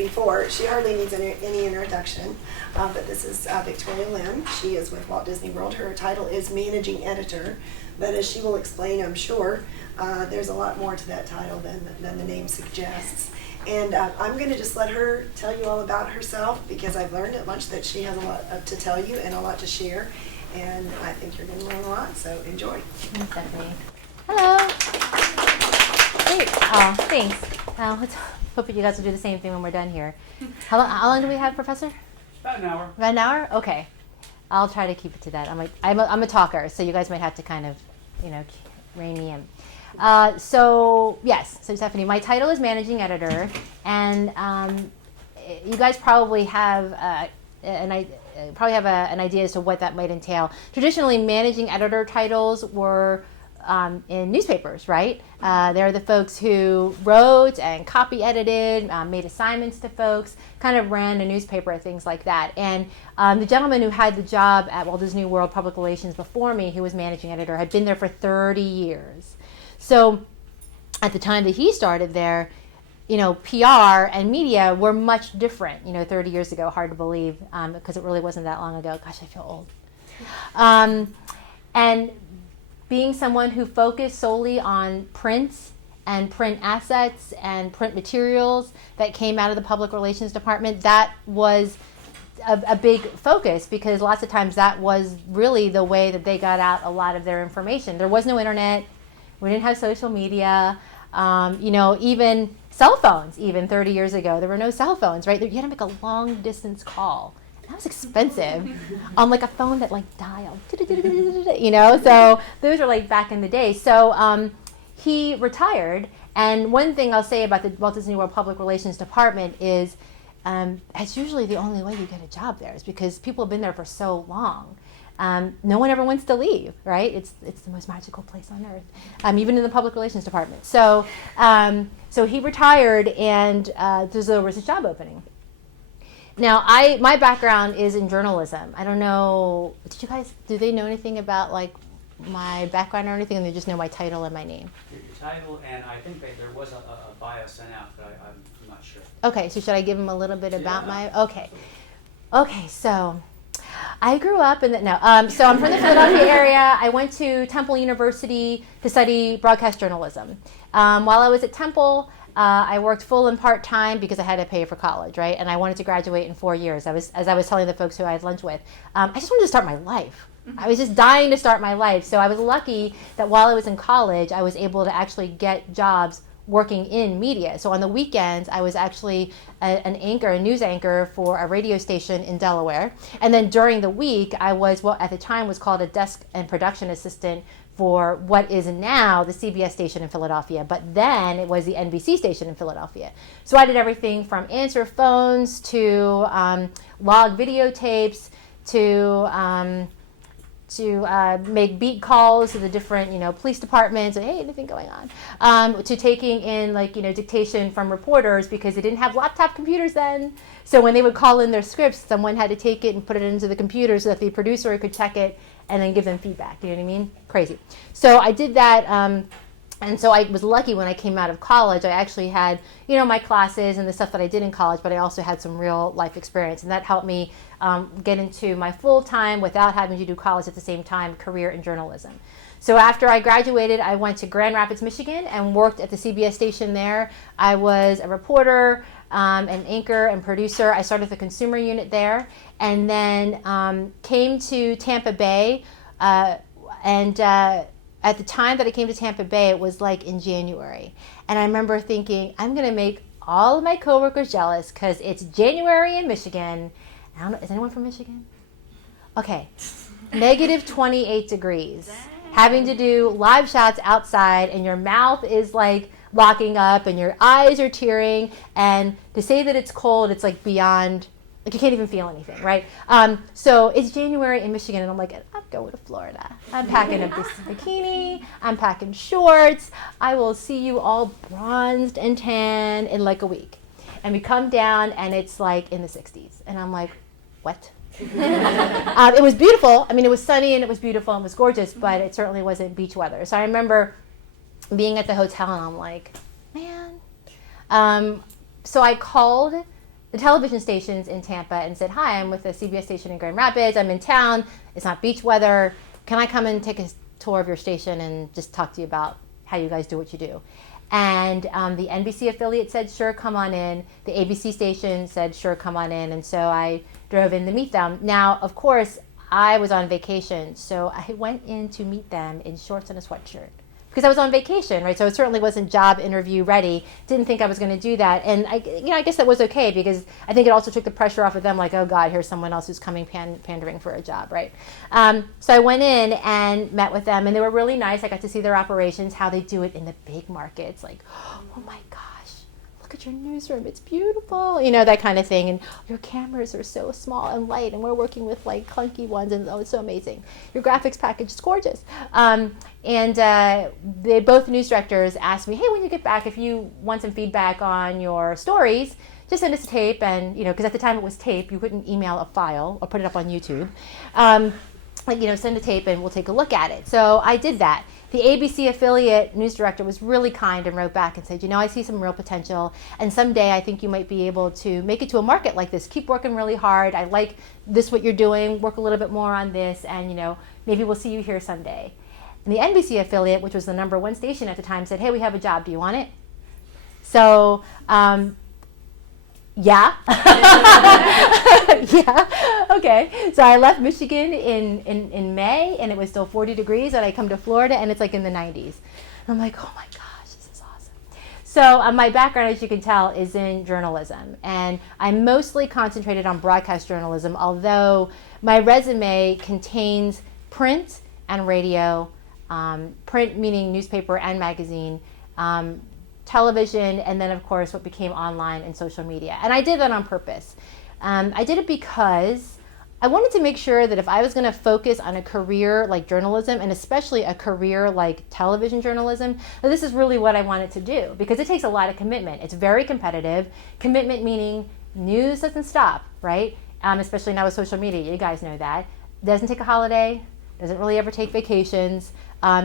before. She hardly needs any introduction, but this is Victoria Lim. She is with Walt Disney World. Her title is Managing Editor, but as she will explain, I'm sure, there's a lot more to that title than the name suggests. And I'm going to just let her tell you all about herself, because I've learned at lunch that she has a lot to tell you and a lot to share, and I think you're going to learn a lot, so enjoy. Thanks, Stephanie. Hello. Great. Oh, thanks. Let's hope that you guys will do the same thing when we're done here. How long do we have, Professor? About an hour. About an hour? Okay. I'll try to keep it to that. I'm a talker, so you guys might have to kind of, rein me in. So Stephanie, my title is Managing Editor, and you guys probably have an idea as to what that might entail. Traditionally, managing editor titles were in newspapers, right? They're the folks who wrote and copy edited, made assignments to folks, kind of ran a newspaper, things like that. And the gentleman who had the job at Walt Disney World Public Relations before me, who was managing editor, had been there for 30 years. So at the time that he started there, PR and media were much different, 30 years ago. Hard to believe, because it really wasn't that long ago. Gosh, I feel old. And being someone who focused solely on prints and print assets and print materials that came out of the public relations department, that was a big focus, because lots of times that was really the way that they got out a lot of their information. There was no internet. We didn't have social media. Even cell phones, even 30 years ago, there were no cell phones, right? You had to make a long distance call. That was expensive on like a phone that like dialed, so those were like back in the day. So he retired, and one thing I'll say about the Walt Disney World Public Relations Department is it's usually the only way you get a job there, is because people have been there for so long. No one ever wants to leave, right? It's the most magical place on earth, even in the public relations department. So he retired, and there was a job opening. Now, my background is in journalism. I don't know, do they know anything about like my background or anything, and they just know my title and my name? Your title, and I think that there was a bio sent out, but I'm not sure. Okay, so should I give them a little bit about Okay, so I grew up in so I'm from the Philadelphia area. I went to Temple University to study broadcast journalism. While I was at Temple, I worked full and part-time because I had to pay for college, right? And I wanted to graduate in 4 years. As I was telling the folks who I had lunch with, I just wanted to start my life. I was just dying to start my life. So I was lucky that while I was in college, I was able to actually get jobs working in media. So on the weekends, I was actually a news anchor for a radio station in Delaware. And then during the week, I was what at the time was called a desk and production assistant for what is now the CBS station in Philadelphia. But then it was the NBC station in Philadelphia. So I did everything from answer phones to log videotapes to make beat calls to the different, police departments, and hey, anything going on, to taking in dictation from reporters, because they didn't have laptop computers then. So when they would call in their scripts, someone had to take it and put it into the computer so that the producer could check it and then give them feedback. You know what I mean? Crazy. So I did that. And so I was lucky when I came out of college. I actually had, my classes and the stuff that I did in college, but I also had some real life experience. And that helped me get into my full-time, without having to do college at the same time, career in journalism. So after I graduated, I went to Grand Rapids, Michigan, and worked at the CBS station there. I was a reporter, an anchor, and producer. I started the consumer unit there, and then came to Tampa Bay, at the time that I came to Tampa Bay, it was like in January. And I remember thinking, I'm going to make all of my coworkers jealous because it's January in Michigan. I don't know, is anyone from Michigan? Okay. Negative 28 degrees. Dang. Having to do live shots outside, and your mouth is like locking up and your eyes are tearing. And to say that it's cold, it's like beyond, like you can't even feel anything, right? So it's January in Michigan, and I'm like, I'm going to Florida. I'm packing up this bikini. I'm packing shorts. I will see you all bronzed and tan in like a week. And we come down, and it's like in the 60s. And I'm like, what? It was beautiful. I mean, it was sunny, and it was beautiful, and it was gorgeous, but it certainly wasn't beach weather. So I remember being at the hotel, and I'm like, man. So I called the television stations in Tampa and said, hi, I'm with the CBS station in Grand Rapids. I'm in town. It's not beach weather. Can I come and take a tour of your station and just talk to you about how you guys do what you do? And the NBC affiliate said, sure, come on in. The ABC station said, sure, come on in. And so I drove in to meet them. Now, of course, I was on vacation, so I went in to meet them in shorts and a sweatshirt. Because I was on vacation, right? So it certainly wasn't job interview ready. Didn't think I was going to do that, and I guess that was okay because I think it also took the pressure off of them. Like, oh God, here's someone else who's coming pandering for a job, right? So I went in and met with them, and they were really nice. I got to see their operations, how they do it in the big markets. Like, oh my gosh, look at your newsroom, it's beautiful, that kind of thing. And your cameras are so small and light, and we're working with like clunky ones, and it's so amazing. Your graphics package is gorgeous. And they both news directors asked me, hey, when you get back, if you want some feedback on your stories, just send us a tape. And because at the time it was tape, you couldn't email a file or put it up on YouTube. Send a tape and we'll take a look at it. So I did that. The ABC affiliate news director was really kind and wrote back and said, I see some real potential, and someday I think you might be able to make it to a market like this. Keep working really hard. I like this, what you're doing. Work a little bit more on this, and maybe we'll see you here someday. And the NBC affiliate, which was the #1 station at the time, said, hey, we have a job. Do you want it? So, yeah. Yeah. Okay. So I left Michigan in May, and it was still 40 degrees, and I come to Florida, and it's like in the 90s. And I'm like, oh my gosh, this is awesome. So my background, as you can tell, is in journalism, and I'm mostly concentrated on broadcast journalism, although my resume contains print and radio, print meaning newspaper and magazine, television, and then of course what became online and social media. And I did that on purpose. I did it because I wanted to make sure that if I was going to focus on a career like journalism, and especially a career like television journalism, that this is really what I wanted to do, because it takes a lot of commitment. It's very competitive. Commitment meaning news doesn't stop, right? Especially now with social media, you guys know that. Doesn't take a holiday, doesn't really ever take vacations.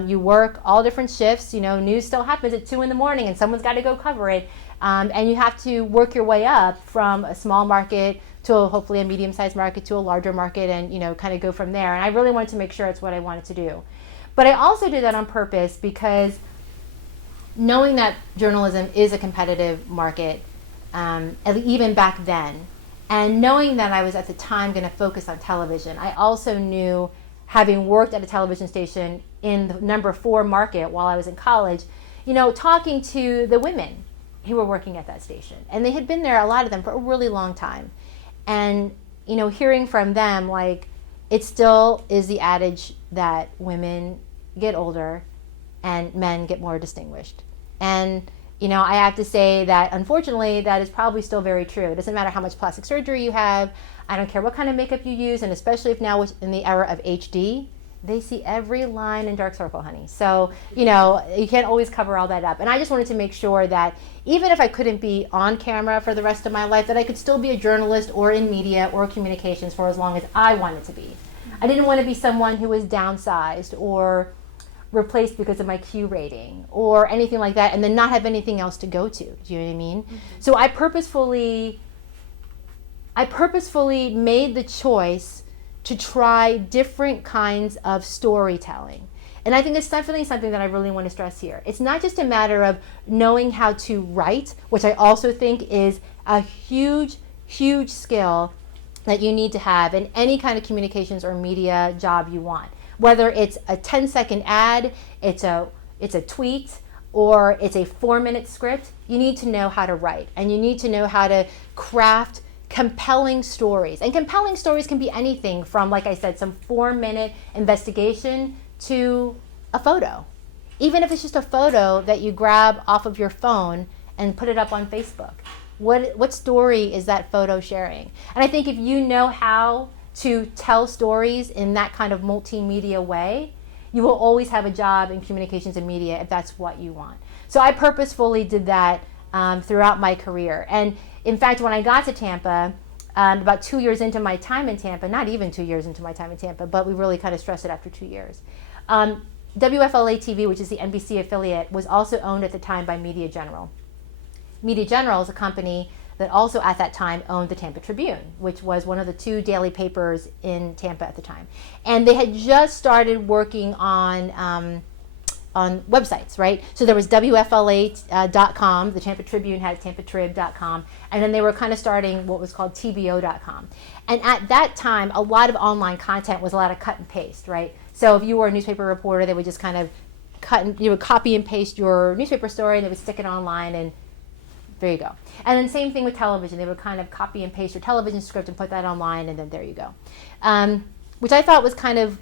You work all different shifts. News still happens at 2 a.m, and someone's got to go cover it. And you have to work your way up from a small market to hopefully a medium-sized market to a larger market, and kind of go from there. And I really wanted to make sure it's what I wanted to do. But I also did that on purpose because knowing that journalism is a competitive market, even back then, and knowing that I was at the time going to focus on television, I also knew, having worked at a television station in the #4 market while I was in college, talking to the women who were working at that station. And they had been there, a lot of them, for a really long time. And, hearing from them, like, it still is the adage that women get older and men get more distinguished. And, I have to say that, unfortunately, that is probably still very true. It doesn't matter how much plastic surgery you have. I don't care what kind of makeup you use, and especially if now in the era of HD, they see every line and dark circle, honey. So, you can't always cover all that up. And I just wanted to make sure that even if I couldn't be on camera for the rest of my life, that I could still be a journalist or in media or communications for as long as I wanted to be. I didn't want to be someone who was downsized or replaced because of my Q rating or anything like that, and then not have anything else to go to. Do you know what I mean? Mm-hmm. So I purposefully made the choice to try different kinds of storytelling. And I think it's definitely something that I really want to stress here. It's not just a matter of knowing how to write, which I also think is a huge, huge skill that you need to have in any kind of communications or media job you want. Whether it's a 10-second ad, it's a tweet, or it's a 4-minute script, you need to know how to write, and you need to know how to craft compelling stories. And compelling stories can be anything from, like I said, some 4-minute investigation to a photo. Even if it's just a photo that you grab off of your phone and put it up on Facebook. What story is that photo sharing? And I think if you know how to tell stories in that kind of multimedia way, you will always have a job in communications and media if that's what you want. So I purposefully did that throughout my career. And in fact, when I got to Tampa, about 2 years into my time in Tampa, not even 2 years into my time in Tampa, but we really kind of stressed it after 2 years. WFLA TV, which is the NBC affiliate, was also owned at the time by Media General. Media General is a company that also at that time owned the Tampa Tribune, which was one of the 2 daily papers in Tampa at the time. And they had just started working on websites, right? So there was WFLA.com, the Tampa Tribune had TampaTrib.com, and then they were kind of starting what was called TBO.com. And at that time, a lot of online content was a lot of cut and paste, right? So if you were a newspaper reporter, they would just kind of you would copy and paste your newspaper story, and they would stick it online, and there you go. And then same thing with television. They would kind of copy and paste your television script and put that online, and then there you go. Which I thought was kind of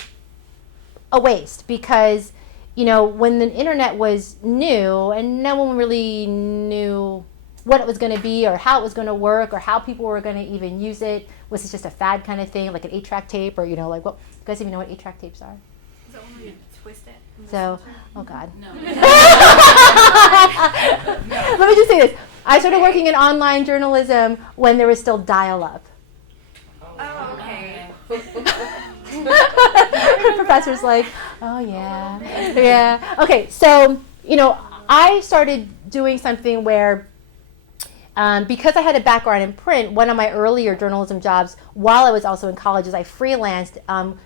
a waste because, when the internet was new and no one really knew what it was going to be or how it was going to work or how people were going to even use it. Was it just a fad kind of thing, like an 8-track tape, or, like, what, you guys even know what 8-track tapes are? Is that when you twist it? So, oh God. No. Let me just say this. I started working in online journalism when there was still dial-up. Oh, okay. The professor's like, oh yeah. Yeah. Okay, so, I started doing something where, because I had a background in print, one of my earlier journalism jobs while I was also in college is I freelanced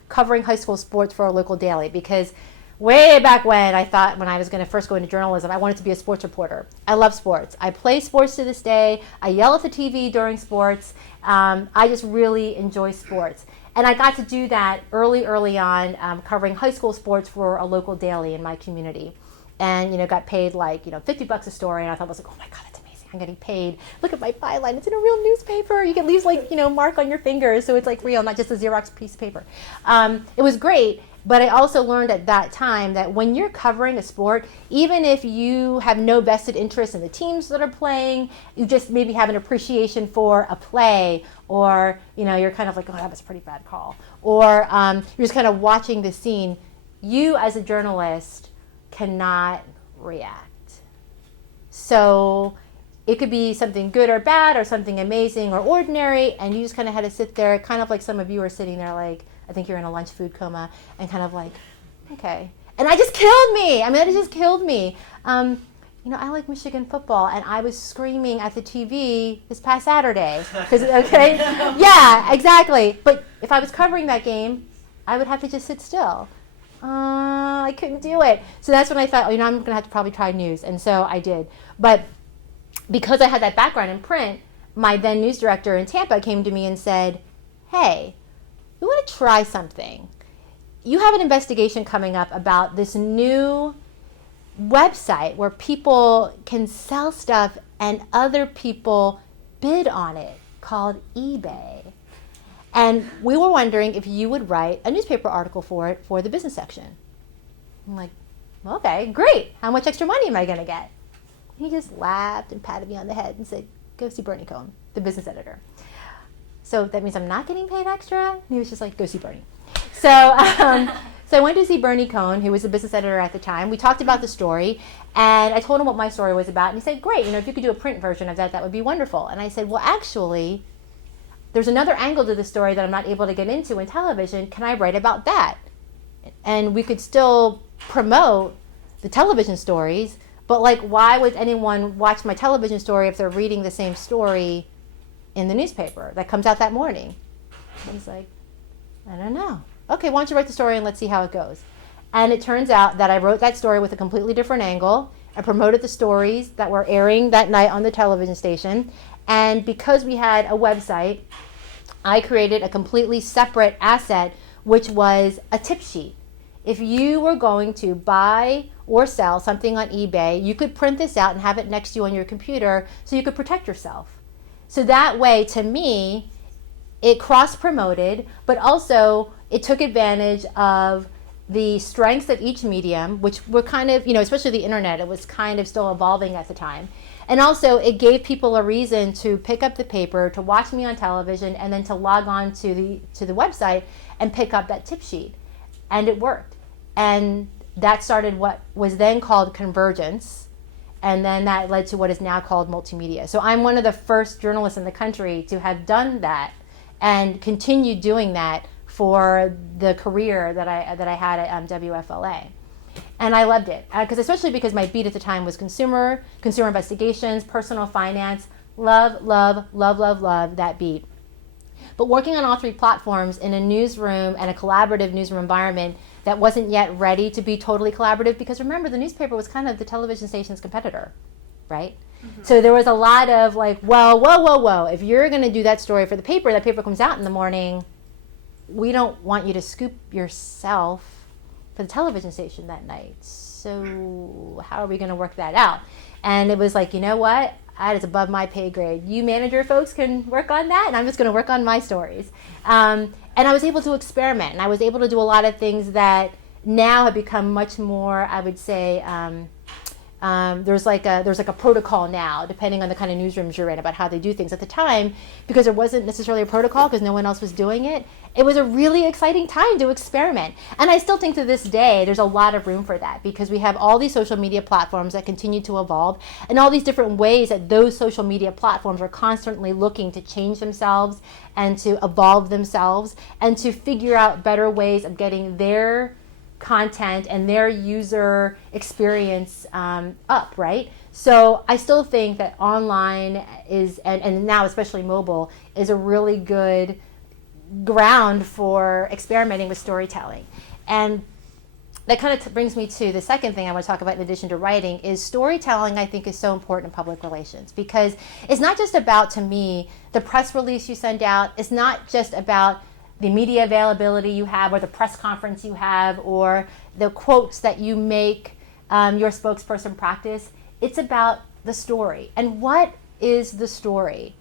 covering high school sports for a local daily, because way back when I thought when I was going to first go into journalism, I wanted to be a sports reporter. I love sports. I play sports to this day. I yell at the TV during sports. I just really enjoy sports. And I got to do that early on, covering high school sports for a local daily in my community. And, got paid like, $50 a story. And I thought, I was like, oh my God, that's amazing. I'm getting paid. Look at my byline. It's in a real newspaper. You can leave like, mark on your fingers. So it's like real, not just a Xerox piece of paper. It was great. But I also learned at that time that when you're covering a sport, even if you have no vested interest in the teams that are playing, you just maybe have an appreciation for a play, or you're kind of like, oh, that was a pretty bad call, or you're just kind of watching the scene, you as a journalist cannot react. So it could be something good or bad, or something amazing or ordinary, and you just kind of had to sit there, kind of like some of you are sitting there like, I think you're in a lunch food coma, and kind of like, okay. And it just killed me. It just killed me. I like Michigan football, and I was screaming at the TV this past Saturday. Okay? Yeah, exactly. But if I was covering that game, I would have to just sit still. I couldn't do it. So that's when I thought, I'm going to have to probably try news. And so I did. But because I had that background in print, my then news director in Tampa came to me and said, hey, we want to try something. You have an investigation coming up about this new website where people can sell stuff and other people bid on it, called eBay. And we were wondering if you would write a newspaper article for it for the business section. I'm like, okay, great. How much extra money am I going to get? He just laughed and patted me on the head and said, go see Bernie Cohn, the business editor. So that means I'm not getting paid extra? And he was just like, go see Bernie. So I went to see Bernie Cohn, who was the business editor at the time. We talked about the story, and I told him what my story was about. And he said, great, if you could do a print version of that, that would be wonderful. And I said, well, actually, there's another angle to the story that I'm not able to get into in television. Can I write about that? And we could still promote the television stories, but why would anyone watch my television story if they're reading the same story in the newspaper that comes out that morning? And he's like, I don't know. Okay, why don't you write the story and let's see how it goes. And it turns out that I wrote that story with a completely different angle. I promoted the stories that were airing that night on the television station. And because we had a website, I created a completely separate asset, which was a tip sheet. If you were going to buy or sell something on eBay, you could print this out and have it next to you on your computer so you could protect yourself. So that way, to me, it cross-promoted, but also it took advantage of the strengths of each medium, which were kind of, especially the internet, it was kind of still evolving at the time. And also, it gave people a reason to pick up the paper, to watch me on television, and then to log on to the website and pick up that tip sheet. And it worked. And that started what was then called Convergence. And then that led to what is now called multimedia. So I'm one of the first journalists in the country to have done that and continued doing that for the career that I had at WFLA. And I loved it, especially because my beat at the time was consumer investigations, personal finance, love, love, love, love, love that beat. But working on all three platforms in a newsroom and a collaborative newsroom environment that wasn't yet ready to be totally collaborative, because remember, the newspaper was kind of the television station's competitor, right? So there was a lot of like, well, whoa, whoa, whoa. If you're going to do that story for the paper, that paper comes out in the morning, we don't want you to scoop yourself for the television station that night. So how are we going to work that out? And it was like, you know what? That is above my pay grade. You manager folks can work on that, and I'm just going to work on my stories. And I was able to experiment, and I was able to do a lot of things that now have become much more, I would say, there's like a protocol now, depending on the kind of newsrooms you're in, about how they do things. At the time, because there wasn't necessarily a protocol, because no one else was doing it, it was a really exciting time to experiment. And I still think to this day, there's a lot of room for that, because we have all these social media platforms that continue to evolve, and all these different ways that those social media platforms are constantly looking to change themselves and to evolve themselves and to figure out better ways of getting their content and their user experience up, right? So I still think that online is, and now especially mobile, is a really good ground for experimenting with storytelling. And that kind of brings me to the second thing I want to talk about in addition to writing is storytelling. I think is so important in public relations, because it's not just about, to me, the press release you send out. It's not just about the media availability you have, or the press conference you have, or the quotes that you make your spokesperson practice. It's about the story. And what is the story?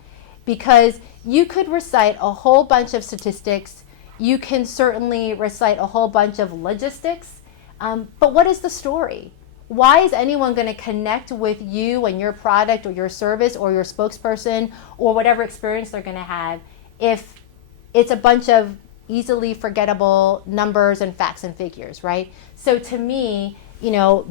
Because you could recite a whole bunch of statistics. You can certainly recite a whole bunch of logistics. But what is the story? Why is anyone going to connect with you and your product or your service or your spokesperson or whatever experience they're going to have if it's a bunch of easily forgettable numbers and facts and figures, right? So to me,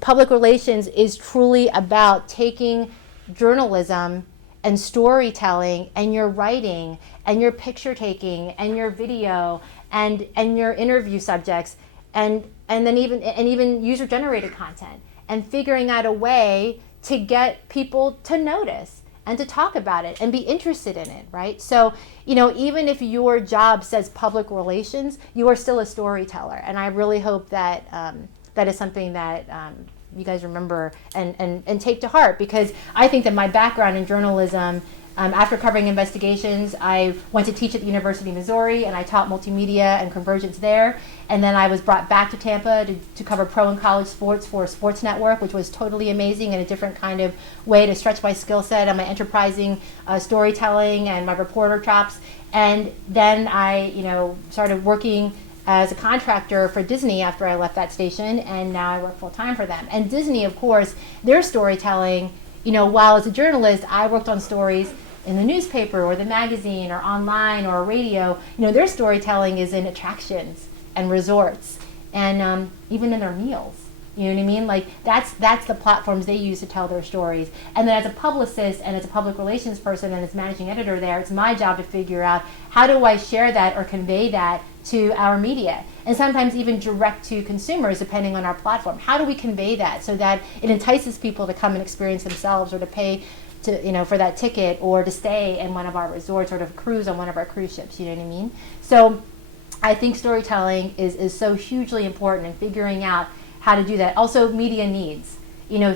public relations is truly about taking journalism and storytelling and your writing and your picture taking and your video and your interview subjects and then even user generated content, and figuring out a way to get people to notice and to talk about it and be interested in it, right? So, even if your job says public relations, you are still a storyteller. And I really hope that that is something that you guys remember and take to heart, because I think that my background in journalism, after covering investigations, I went to teach at the University of Missouri, and I taught multimedia and convergence there. And then I was brought back to Tampa to cover pro and college sports for a sports network, which was totally amazing and a different kind of way to stretch my skill set and my enterprising storytelling and my reporter chops. And then I, started working as a contractor for Disney after I left that station, and now I work full time for them. And Disney, of course, their storytelling, while as a journalist, I worked on stories in the newspaper or the magazine or online or radio, their storytelling is in attractions and resorts and even in their meals. You know what I mean? Like that's the platforms they use to tell their stories. And then as a publicist and as a public relations person and as managing editor there, it's my job to figure out how do I share that or convey that to our media, and sometimes even direct to consumers depending on our platform. How do we convey that so that it entices people to come and experience themselves, or to pay to, for that ticket, or to stay in one of our resorts, or to cruise on one of our cruise ships, you know what I mean? So I think storytelling is so hugely important in figuring out how to do that. Also, media needs,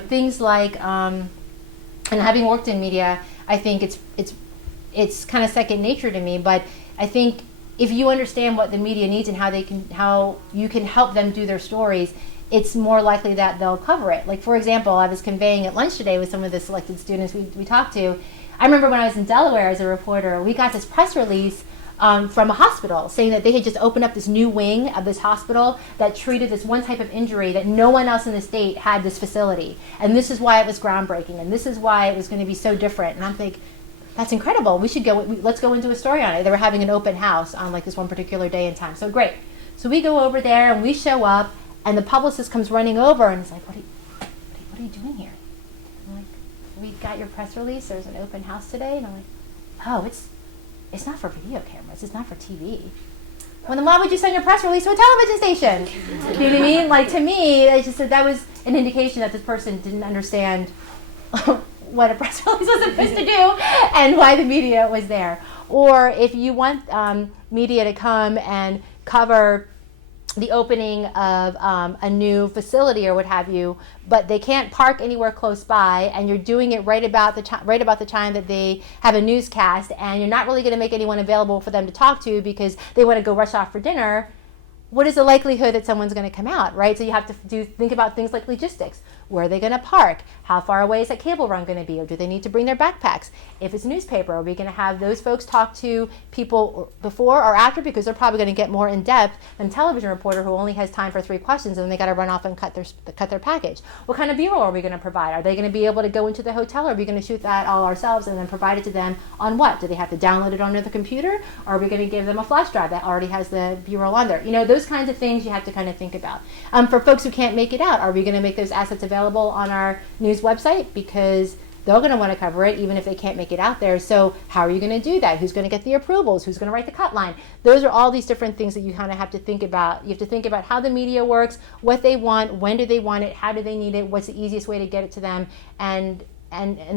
things like, and having worked in media, I think it's kind of second nature to me. But I think if you understand what the media needs and how you can help them do their stories, it's more likely that they'll cover it. Like, for example, I was conveying at lunch today with some of the selected students we talked to. I remember when I was in Delaware as a reporter, we got this press release from a hospital saying that they had just opened up this new wing of this hospital that treated this one type of injury that no one else in the state had this facility. And this is why it was groundbreaking, and this is why it was going to be so different. And I'm thinking, that's incredible. We should let's go into a story on it. They were having an open house on like this one particular day and time. So great. So we go over there and we show up, and the publicist comes running over and is like, what are you doing here? I'm like, we got your press release. There's an open house today. And I'm like, oh, it's not for video cameras. It's not for TV. Well, then why would you send your press release to a television station? You know what I mean? Like, to me, that was an indication that this person didn't understand what a press release was supposed to do and why the media was there. Or if you want media to come and cover the opening of a new facility or what have you, but they can't park anywhere close by, and you're doing it right about the time that they have a newscast, and you're not really going to make anyone available for them to talk to because they want to go rush off for dinner. What is the likelihood that someone's going to come out, right? So you have to think about things like logistics. Where are they going to park? How far away is that cable run going to be? Or do they need to bring their backpacks? If it's a newspaper, are we going to have those folks talk to people before or after? Because they're probably going to get more in depth than a television reporter who only has time for 3 questions and then they got to run off and cut their package. What kind of B-roll are we going to provide? Are they going to be able to go into the hotel, or are we going to shoot that all ourselves and then provide it to them on what? Do they have to download it onto the computer? Or are we going to give them a flash drive that already has the B-roll on there? You know, those kinds of things you have to kind of think about. For folks who can't make it out, are we going to make those assets available on our news website? Because they're going to want to cover it even if they can't make it out there. So how are you going to do that? Who's going to get the approvals? Who's going to write the cut line? Those are all these different things that you kind of have to think about. You have to think about how the media works, what they want, when do they want it, how do they need it, what's the easiest way to get it to them, and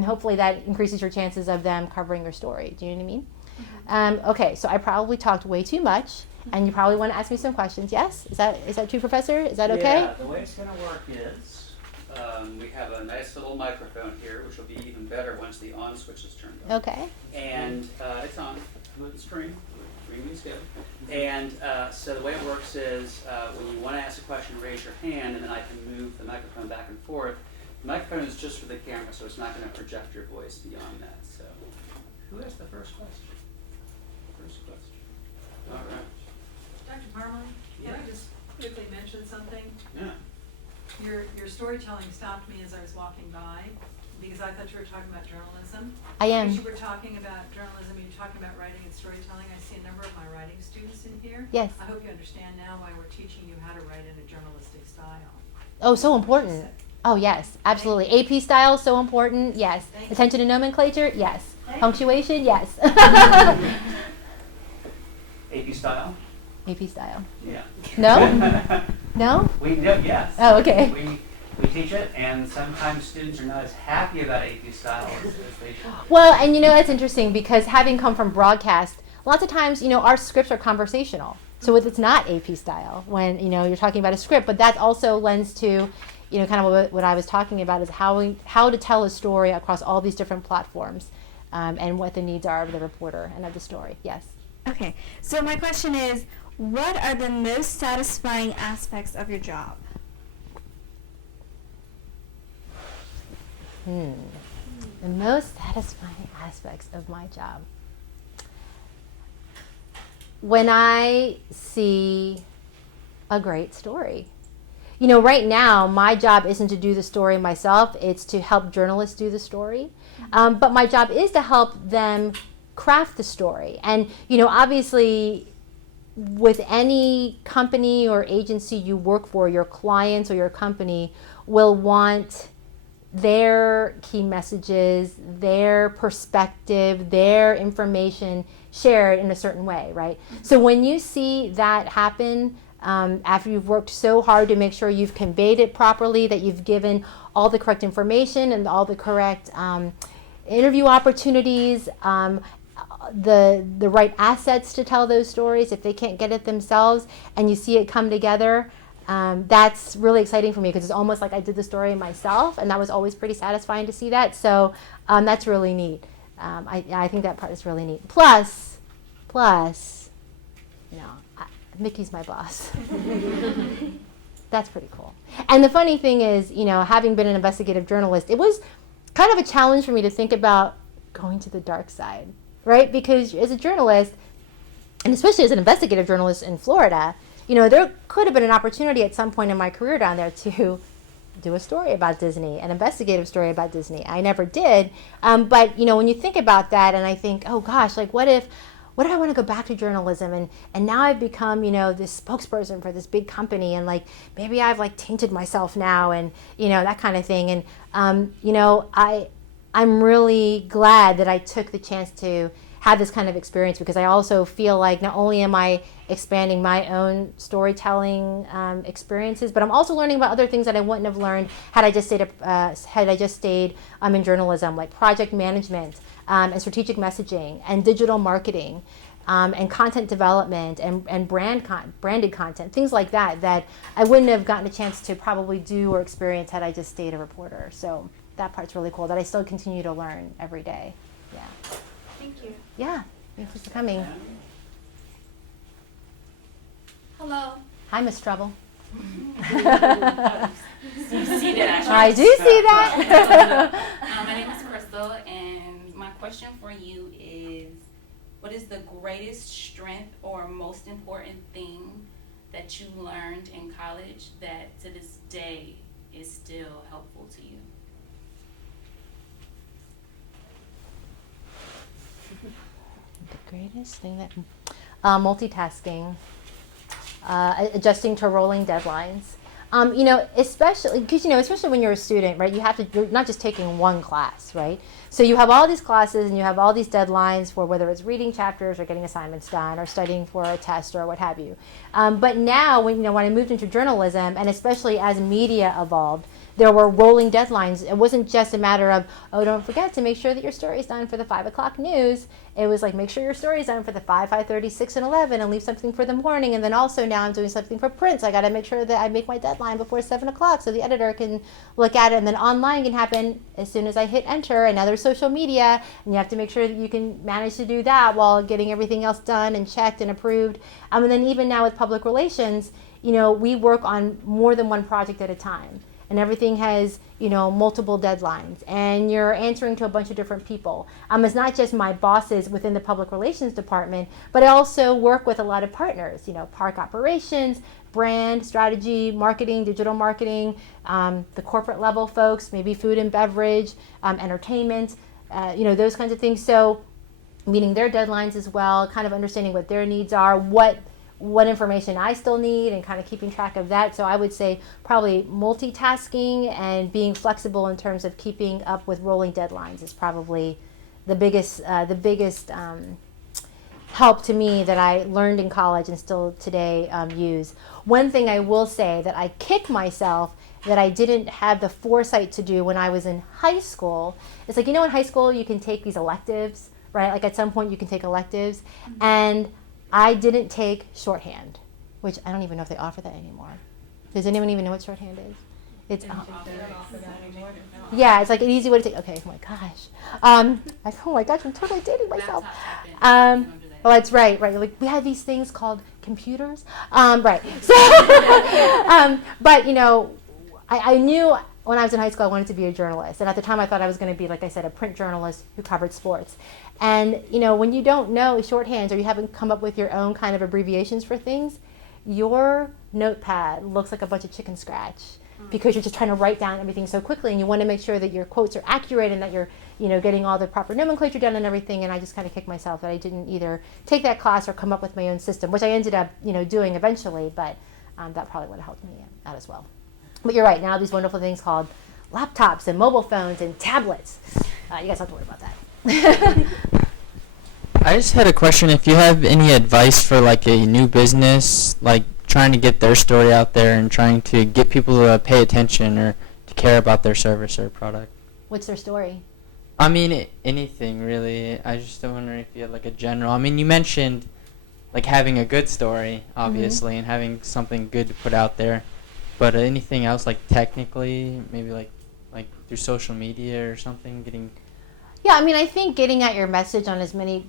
hopefully that increases your chances of them covering your story. Do you know what I mean? Okay, so I probably talked way too much, and you probably want to ask me some questions. Yes? Is that true, Professor? Is that okay? Yeah, the way it's going to work is we have a nice little microphone here, which will be even better once the on switch is turned on. Okay. And it's on the screen. Screen is good. And so the way it works is when you want to ask a question, raise your hand, and then I can move the microphone back and forth. The microphone is just for the camera, so it's not going to project your voice beyond that. So who has the first question? First question. All right. Dr. Parmalee, can I just quickly mention something? Yeah. Your storytelling stopped me as I was walking by, because I thought you were talking about journalism. I am. As you were talking about journalism, you're talking about writing and storytelling. I see a number of my writing students in here. Yes. I hope you understand now why we're teaching you how to write in a journalistic style. Oh, so important. Oh, yes, absolutely. AP style, so important. Yes. Attention to nomenclature. Yes. Punctuation. Yes. AP style? AP style. Yeah. No? No? We do, yes. Oh, okay. We teach it, and sometimes students are not as happy about AP style as they should. Well, and you know, that's interesting because having come from broadcast, lots of times, you know, our scripts are conversational. So it's not AP style when, you know, you're talking about a script, but that also lends to, you know, kind of what I was talking about is how to tell a story across all these different platforms and what the needs are of the reporter and of the story. Yes. Okay, so my question is, what are the most satisfying aspects of your job? The most satisfying aspects of my job. When I see a great story. You know, right now, my job isn't to do the story myself, it's to help journalists do the story. But my job is to help them craft the story. And, you know, obviously, with any company or agency you work for, your clients or your company will want their key messages, their perspective, their information shared in a certain way, right? So when you see that happen, after you've worked so hard to make sure you've conveyed it properly, that you've given all the correct information and all the correct interview opportunities, the right assets to tell those stories if they can't get it themselves, and you see it come together, that's really exciting for me because it's almost like I did the story myself, and that was always pretty satisfying to see that. So that's really neat. I think that part is really neat. Plus, you know, Mickey's my boss. That's pretty cool. And the funny thing is, you know, having been an investigative journalist, it was kind of a challenge for me to think about going to the dark side, right? Because as a journalist, and especially as an investigative journalist in Florida, you know, there could have been an opportunity at some point in my career down there to do a story about Disney, an investigative story about Disney. I never did. But, you know, when you think about that, and I think, oh gosh, like what if I want to go back to journalism and now I've become, you know, this spokesperson for this big company, and like maybe I've like tainted myself now, and, you know, that kind of thing. And, you know, I'm really glad that I took the chance to have this kind of experience, because I also feel like not only am I expanding my own storytelling experiences, but I'm also learning about other things that I wouldn't have learned had I just stayed in journalism, like project management and strategic messaging and digital marketing. And content development and branded content, things like that, that I wouldn't have gotten a chance to probably do or experience had I just stayed a reporter. So that part's really cool, that I still continue to learn every day. Yeah. Thank you. Yeah. Thanks for coming. Hello. Hi, Miss Trouble. You see that actually. I do see that. My name is Crystal, and my question for you is, what is the greatest strength or most important thing that you learned in college that to this day is still helpful to you? The greatest thing that multitasking, adjusting to rolling deadlines. Especially because especially when you're a student, right? You're not just taking one class, right? So you have all these classes and you have all these deadlines for whether it's reading chapters or getting assignments done or studying for a test or what have you. But now, when I moved into journalism, and especially as media evolved, there were rolling deadlines. It wasn't just a matter of, oh, don't forget to make sure that your story is done for the 5 o'clock news. It was like, make sure your story is done for the 5, 5:30, 6, and 11, and leave something for the morning. And then also now I'm doing something for print, so I got to make sure that I make my deadline before 7 o'clock so the editor can look at it. And then online can happen as soon as I hit enter. And now there's social media, and you have to make sure that you can manage to do that while getting everything else done and checked and approved. And then even now with public relations, we work on more than one project at a time. And everything has, multiple deadlines, and you're answering to a bunch of different people. It's not just my bosses within the public relations department, but I also work with a lot of partners, park operations, brand, strategy, marketing, digital marketing, the corporate level folks, maybe food and beverage, entertainment, those kinds of things. So meeting their deadlines as well, kind of understanding what their needs are, what information I still need, and kind of keeping track of that. So I would say probably multitasking and being flexible in terms of keeping up with rolling deadlines is probably the biggest help to me that I learned in college and still today use. One thing I will say that I kick myself that I didn't have the foresight to do when I was in high school. It's like, in high school you can take these electives, right? Like at some point you can take electives, and I didn't take shorthand, which I don't even know if they offer that anymore. Does anyone even know what shorthand is? It's yeah, it's like an easy way to take. Okay, oh my gosh, oh my gosh, I'm totally dating myself. Oh, that's right. Like we had these things called computers, right? So, but I knew when I was in high school I wanted to be a journalist, and at the time I thought I was going to be, like I said, a print journalist who covered sports. And when you don't know shorthands or you haven't come up with your own kind of abbreviations for things, your notepad looks like a bunch of chicken scratch because you're just trying to write down everything so quickly, and you want to make sure that your quotes are accurate and that you're getting all the proper nomenclature done and everything. And I just kind of kicked myself that I didn't either take that class or come up with my own system, which I ended up doing eventually, but that probably would have helped me out as well. But you're right, now these wonderful things called laptops and mobile phones and tablets. You guys don't have to worry about that. I just had a question. If you have any advice for like a new business, like trying to get their story out there and trying to get people to pay attention or to care about their service or product. What's their story? I mean, anything really. I just wondering if you had like a general. I mean, you mentioned like having a good story, obviously, and having something good to put out there. But anything else, like technically, maybe like through social media or something, getting. Yeah, I mean, I think getting at your message on as many.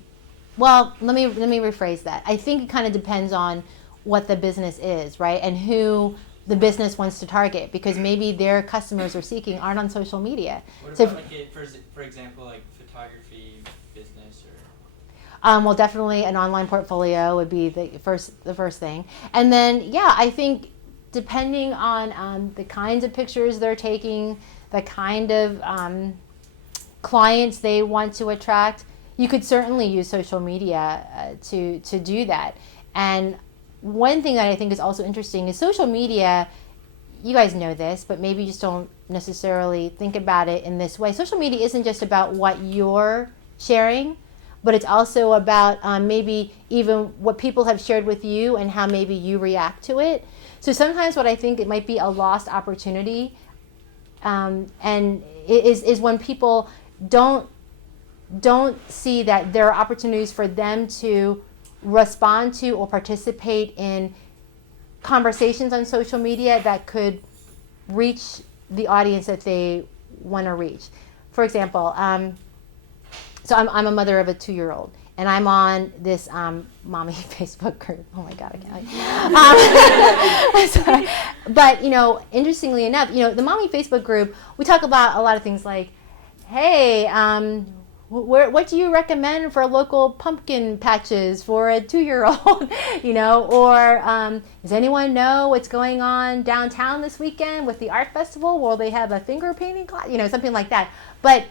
Well, let me rephrase that. I think it kind of depends on what the business is, right, and who the business wants to target, because maybe their customers are seeking aren't on social media. What So about for example, like photography business or? Well, definitely an online portfolio would be the first thing, and then I think depending on the kinds of pictures they're taking, the kind of clients they want to attract, you could certainly use social media to do that. And one thing that I think is also interesting is social media, you guys know this, but maybe you just don't necessarily think about it in this way. Social media isn't just about what you're sharing, but it's also about maybe even what people have shared with you and how maybe you react to it. So sometimes what I think it might be a lost opportunity, and it is when people don't see that there are opportunities for them to respond to or participate in conversations on social media that could reach the audience that they want to reach. For example, so I'm a mother of a 2-year-old, and I'm on this mommy Facebook group. Oh my God, I can't. Sorry. But interestingly enough, the mommy Facebook group, we talk about a lot of things like, hey, what do you recommend for local pumpkin patches for a 2-year-old? Or does anyone know what's going on downtown this weekend with the art festival? Will they have a finger painting class? Something like that. But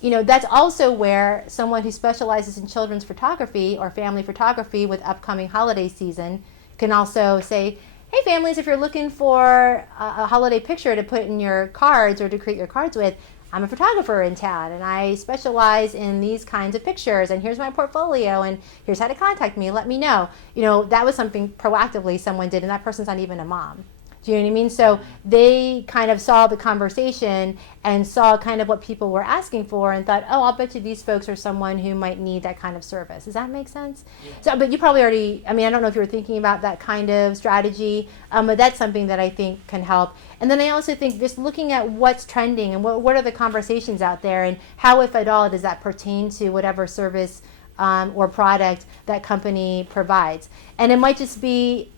that's also where someone who specializes in children's photography or family photography with upcoming holiday season can also say, hey families, if you're looking for a holiday picture to put in your cards or to create your cards with, I'm a photographer in town and I specialize in these kinds of pictures, and here's my portfolio and here's how to contact me, let me know. That was something proactively someone did, and that person's not even a mom. Do you know what I mean? So they kind of saw the conversation and saw kind of what people were asking for and thought, oh, I'll bet you these folks are someone who might need that kind of service. Does that make sense? Yeah. So, but you probably already, I don't know if you were thinking about that kind of strategy, but that's something that I think can help. And then I also think just looking at what's trending and what are the conversations out there, and how, if at all, does that pertain to whatever service or product that company provides. And it might just be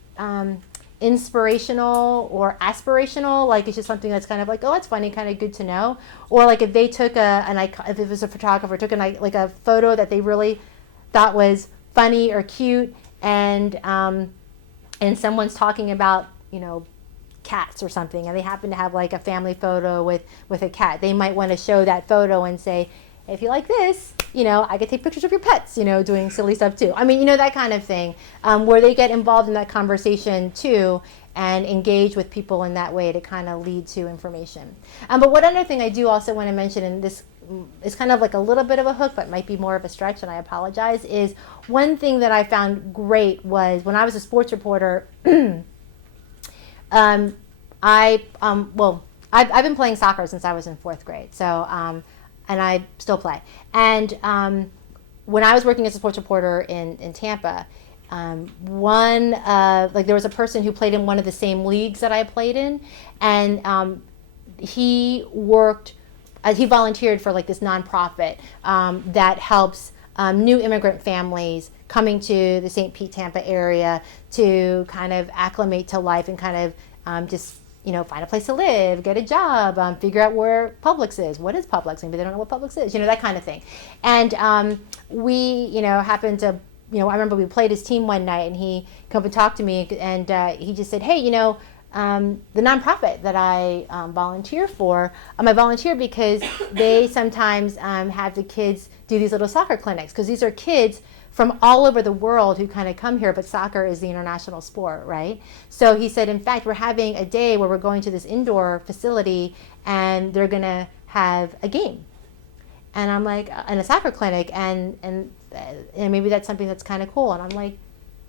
inspirational or aspirational, like it's just something that's kind of like, oh, that's funny, kind of good to know. Or like if they took if it was a photographer, took like a photo that they really thought was funny or cute, and someone's talking about cats or something, and they happen to have like a family photo with a cat, they might want to show that photo and say, if you like this, I could take pictures of your pets, doing silly stuff too. That kind of thing, where they get involved in that conversation too and engage with people in that way to kind of lead to information. But one other thing I do also want to mention, and this is kind of like a little bit of a hook, but might be more of a stretch, and I apologize, is one thing that I found great was when I was a sports reporter, I've been playing soccer since I was in 4th grade. So, and I still play. And when I was working as a sports reporter in Tampa, there was a person who played in one of the same leagues that I played in, and he volunteered for like this nonprofit that helps new immigrant families coming to the St. Pete, Tampa area to kind of acclimate to life and kind of just find a place to live, get a job, figure out where Publix is. What is Publix? Maybe they don't know what Publix is, that kind of thing. And we, happened to, I remember we played his team one night, and he came up and talked to me, and he just said, hey, the nonprofit that I volunteer for, I volunteer because they sometimes have the kids do these little soccer clinics, because these are kids from all over the world who kind of come here, but soccer is the international sport, right? So he said, in fact, we're having a day where we're going to this indoor facility and they're going to have a game. And I'm like, and a soccer clinic, and maybe that's something that's kind of cool. And I'm like,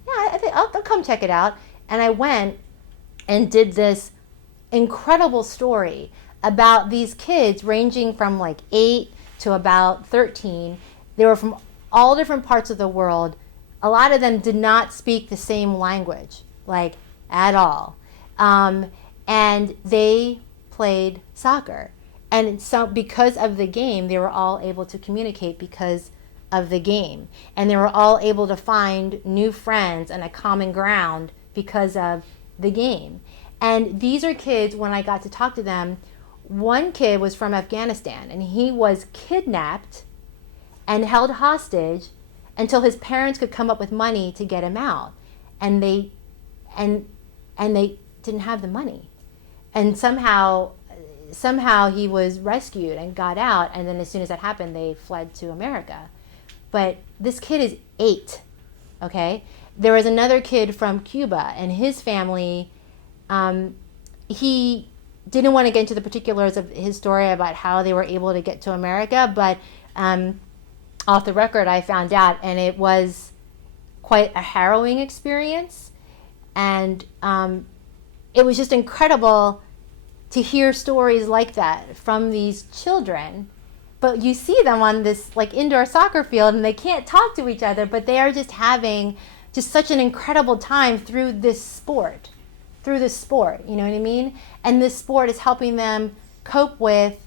yeah, I think I'll come check it out. And I went and did this incredible story about these kids ranging from like 8 to about 13. They were from all different parts of the world. A lot of them did not speak the same language, like at all. And they played soccer. And so because of the game, they were all able to communicate because of the game. And they were all able to find new friends and a common ground because of the game. And these are kids, when I got to talk to them, one kid was from Afghanistan, and he was kidnapped and held hostage until his parents could come up with money to get him out. And they didn't have the money. And somehow he was rescued and got out, and then as soon as that happened, they fled to America. But this kid is 8, okay? There was another kid from Cuba, and his family he didn't want to get into the particulars of his story about how they were able to get to America, but off the record, I found out, and it was quite a harrowing experience. And it was just incredible to hear stories like that from these children. But you see them on this like indoor soccer field, and they can't talk to each other, but they are just having just such an incredible time through this sport. You know what I mean? And this sport is helping them cope with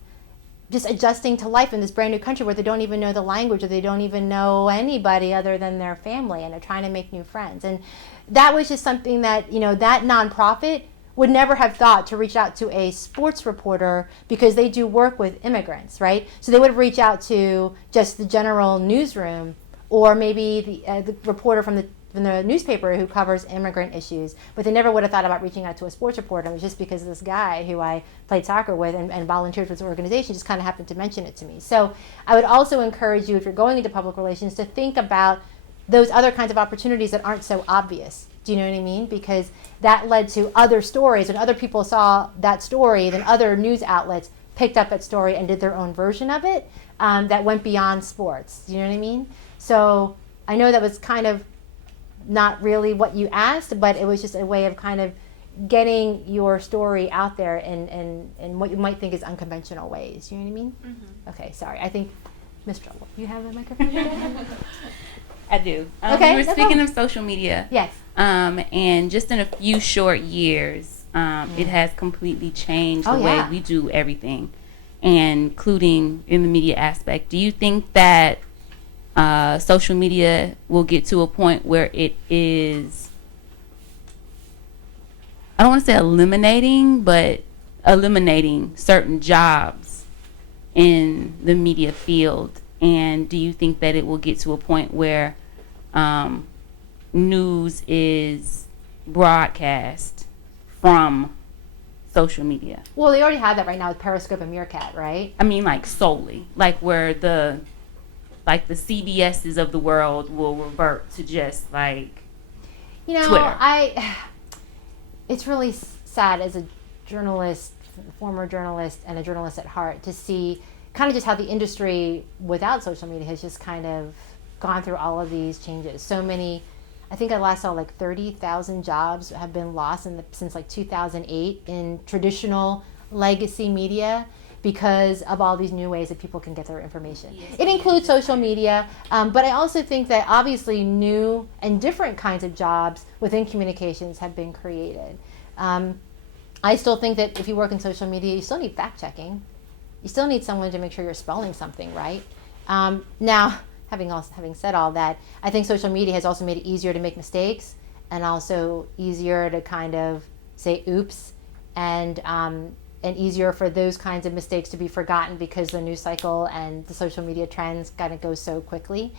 just adjusting to life in this brand new country where they don't even know the language, or they don't even know anybody other than their family, and they're trying to make new friends. And that was just something that, you know, that nonprofit would never have thought to reach out to a sports reporter, because they do work with immigrants, right? So they would reach out to just the general newsroom, or maybe the reporter from the newspaper who covers immigrant issues, but they never would have thought about reaching out to a sports reporter. It was just because this guy who I played soccer with and volunteered for this organization just kind of happened to mention it to me. So I would also encourage you, if you're going into public relations, to think about those other kinds of opportunities that aren't so obvious. Do you know what I mean? Because that led to other stories, and other people saw that story, then other news outlets picked up that story and did their own version of it that went beyond sports. Do you know what I mean? So I know that was kind of not really what you asked, but it was just a way of kind of getting your story out there in what you might think is unconventional ways. You know what I mean? Mm-hmm. Okay, sorry. I think, Ms. Trouble, you have a microphone? I do. Okay, You were no speaking problem. of social media. Yes. And just in a few short years, it has completely changed the way we do everything, and including in the media aspect. Do you think that social media will get to a point where it is, I don't want to say eliminating, but eliminating certain jobs in the media field? And do you think that it will get to a point where news is broadcast from social media? Well, they already have that right now with Periscope and Meerkat, right? I mean, like solely, like where the CBSs of the world will revert to just like, You know, Twitter. It's really sad as a journalist, former journalist, and a journalist at heart, to see kind of just how the industry without social media has just kind of gone through all of these changes. So many, I think I last saw like 30,000 jobs have been lost since like 2008 in traditional legacy media, because of all these new ways that people can get their information. Yes, It includes social media, but I also think that obviously new and different kinds of jobs within communications have been created. I still think that if you work in social media, you still need fact checking. You still need someone to make sure you're spelling something right. Now, having said all that, I think social media has also made it easier to make mistakes, and also easier to kind of say oops, and easier for those kinds of mistakes to be forgotten, because the news cycle and the social media trends kind of go so quickly,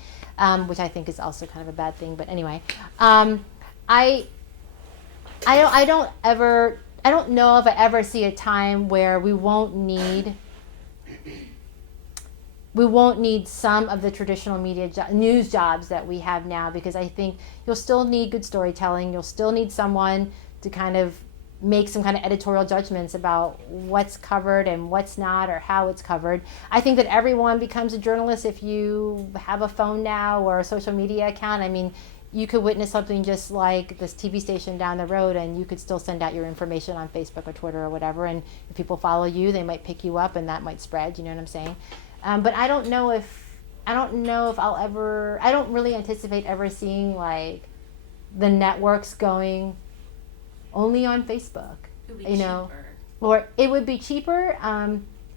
which I think is also kind of a bad thing. But anyway, I don't know if I ever see a time where we won't need some of the traditional media news jobs that we have now, because I think you'll still need good storytelling. You'll still need someone to kind of make some kind of editorial judgments about what's covered and what's not, or how it's covered. I think that everyone becomes a journalist if you have a phone now or a social media account. I mean, you could witness something just like this TV station down the road, and you could still send out your information on Facebook or Twitter or whatever, and if people follow you, they might pick you up, and that might spread. You know what I'm saying? But I don't know if I'll ever. I don't really anticipate ever seeing like the networks going only on Facebook. It would be you know, cheaper. or it would be cheaper.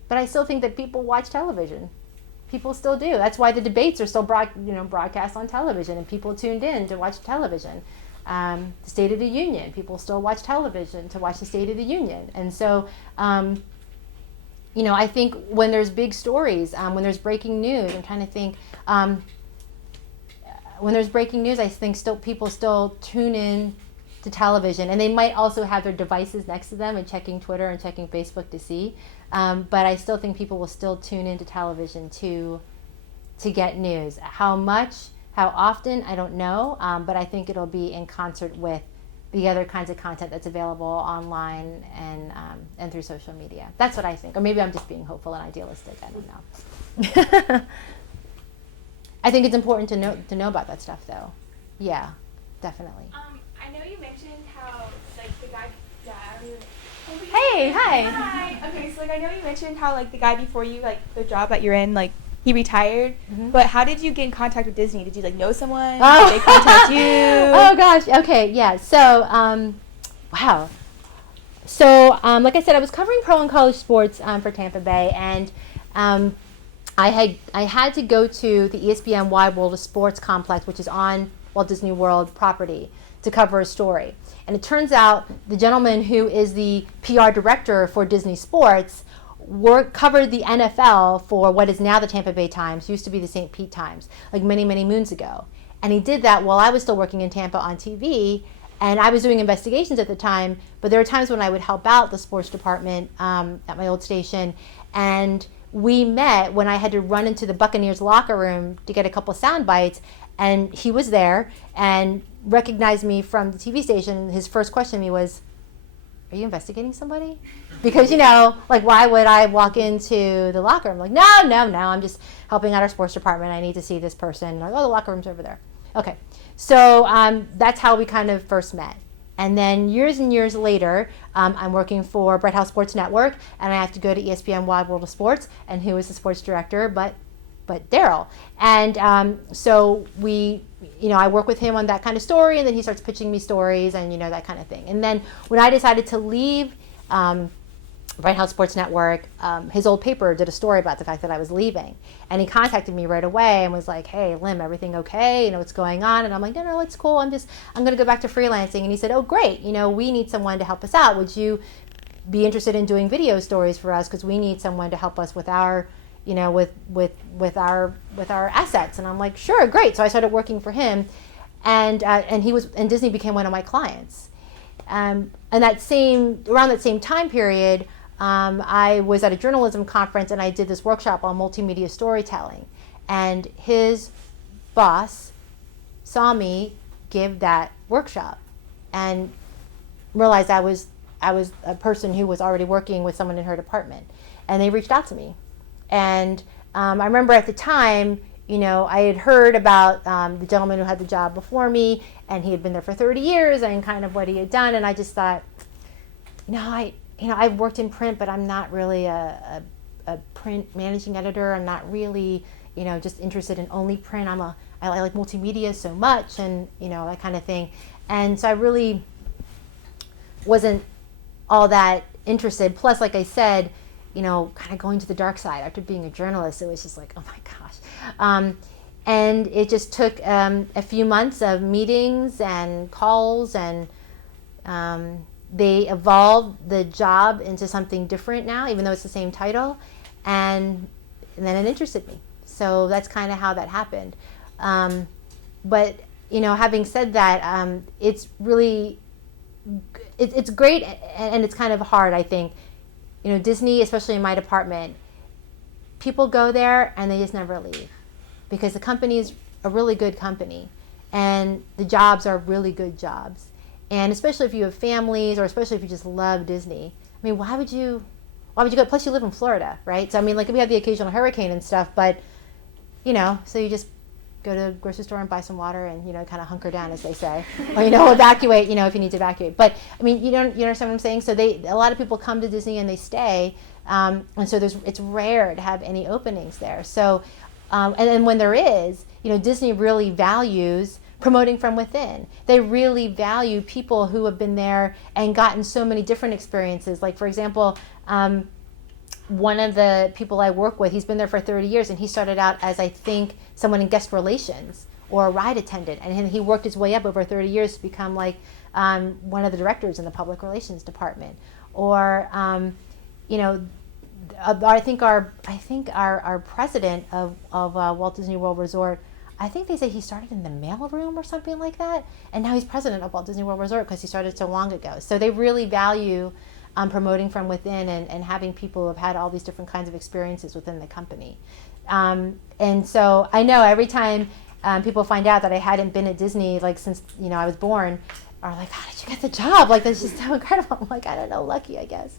But I still think that people watch television. People still do. That's why the debates are still broadcast on television, and people tuned in to watch television. The State of the Union, people still watch television to watch the State of the Union. And so, I think when there's big stories, when there's breaking news, I'm trying to think, when there's breaking news, I think people still tune in to television, and they might also have their devices next to them and checking Twitter and checking Facebook to see. But I still think people will still tune into television to get news. How much, how often, I don't know. But I think it'll be in concert with the other kinds of content that's available online and through social media. That's what I think. Or maybe I'm just being hopeful and idealistic. I don't know. I think it's important to know about that stuff, though. Yeah, definitely. I know you mentioned how like the guy. Yeah, I don't even. Hey, hi. Hi. Okay, so like I know you mentioned how like the guy before you, like the job that you're in, like he retired. Mhm. But how did you get in contact with Disney? Did you like know someone? Oh. Did they contact you? Oh gosh. Okay. Yeah. So, wow. So, like I said, I was covering pro and college sports for Tampa Bay, and I had to go to the ESPN Wide World of Sports complex, which is on Walt Disney World property, to cover a story. And it turns out the gentleman who is the PR director for Disney Sports covered the NFL for what is now the Tampa Bay Times, used to be the St. Pete Times, like many, many moons ago. And he did that while I was still working in Tampa on TV, and I was doing investigations at the time, but there were times when I would help out the sports department at my old station, and we met when I had to run into the Buccaneers locker room to get a couple sound bites, and he was there and recognized me from the TV station. His first question to me was, "Are you investigating somebody?" Because, like, why would I walk into the locker room? Like, no, I'm just helping out our sports department. I need to see this person. Like, oh, the locker room's over there. Okay. So that's how we kind of first met. And then years and years later, I'm working for Bright House Sports Network, and I have to go to ESPN Wide World of Sports, and who is the sports director but Daryl. And so I work with him on that kind of story, and then he starts pitching me stories and, that kind of thing. And then when I decided to leave Bright House Sports Network, his old paper did a story about the fact that I was leaving. And he contacted me right away and was like, "Hey, Lim, everything okay? What's going on?" And I'm like, no, it's cool. I'm going to go back to freelancing. And he said, "Oh, great. We need someone to help us out. Would you be interested in doing video stories for us? Because we need someone to help us with our with our assets." And I'm like, "Sure, great." So I started working for him, and Disney became one of my clients. And around that same time period, I was at a journalism conference, and I did this workshop on multimedia storytelling. And his boss saw me give that workshop and realized I was a person who was already working with someone in her department, and they reached out to me. And I remember at the time, I had heard about the gentleman who had the job before me, and he had been there for 30 years and kind of what he had done. And I just thought, I've worked in print, but I'm not really a print managing editor. I'm not really, just interested in only print. I like multimedia so much, and, that kind of thing. And so I really wasn't all that interested. Plus, like I said, kind of going to the dark side after being a journalist, it was just like, oh my gosh. And it just took a few months of meetings and calls, and they evolved the job into something different now, even though it's the same title. And then it interested me. So that's kind of how that happened. But, having said that, it's really, it's great, and it's kind of hard, I think. Disney, especially in my department, people go there and they just never leave, because the company is a really good company, and the jobs are really good jobs. And especially if you have families, or especially if you just love Disney, why would you go? Plus, you live in Florida, right? So, we have the occasional hurricane and stuff, but, so you just go to the grocery store and buy some water and, kind of hunker down, as they say. Or, evacuate, if you need to evacuate. But, you understand what I'm saying? So a lot of people come to Disney and they stay. And so it's rare to have any openings there. So, and then when there is, Disney really values promoting from within. They really value people who have been there and gotten so many different experiences. Like, for example, one of the people I work with, he's been there for 30 years, and he started out as, I think, someone in guest relations or a ride attendant, and he worked his way up over 30 years to become like one of the directors in the public relations department. Or I think our president of Walt Disney World Resort, I think they say he started in the mailroom or something like that, and now he's president of Walt Disney World Resort because he started so long ago. So they really value promoting from within, and having people who have had all these different kinds of experiences within the company. And so I know every time people find out that I hadn't been at Disney since I was born, are like, how did you get the job? Like, that's just so incredible. I'm like, I don't know, lucky, I guess.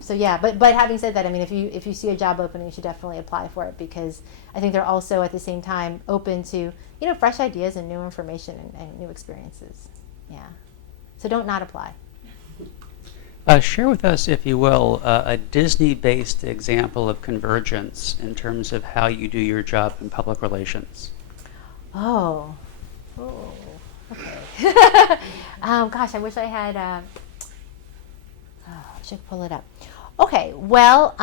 So yeah, but having said that, I mean, if you see a job opening, you should definitely apply for it, because I think they're also at the same time open to, fresh ideas and new information and new experiences. Yeah. So don't not apply. Share with us, if you will, a Disney-based example of convergence in terms of how you do your job in public relations. Oh, okay. Gosh, I wish I had. I should pull it up. Okay, well,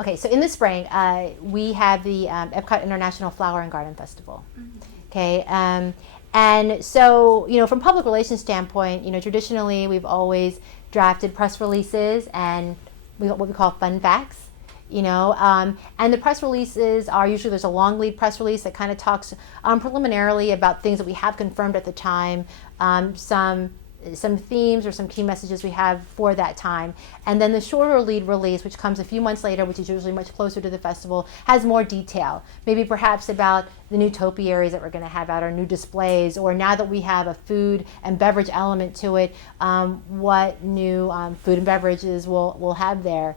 okay. So in the spring, we have the Epcot International Flower and Garden Festival. Okay, and so from public relations standpoint, traditionally we've always drafted press releases and what we call fun facts. And the press releases are usually, there's a long lead press release that kind of talks preliminarily about things that we have confirmed at the time, some themes or some key messages we have for that time. And then the shorter lead release, which comes a few months later, which is usually much closer to the festival, has more detail. Maybe perhaps about the new topiaries that we're going to have out, our new displays, or now that we have a food and beverage element to it, what new food and beverages we'll have there.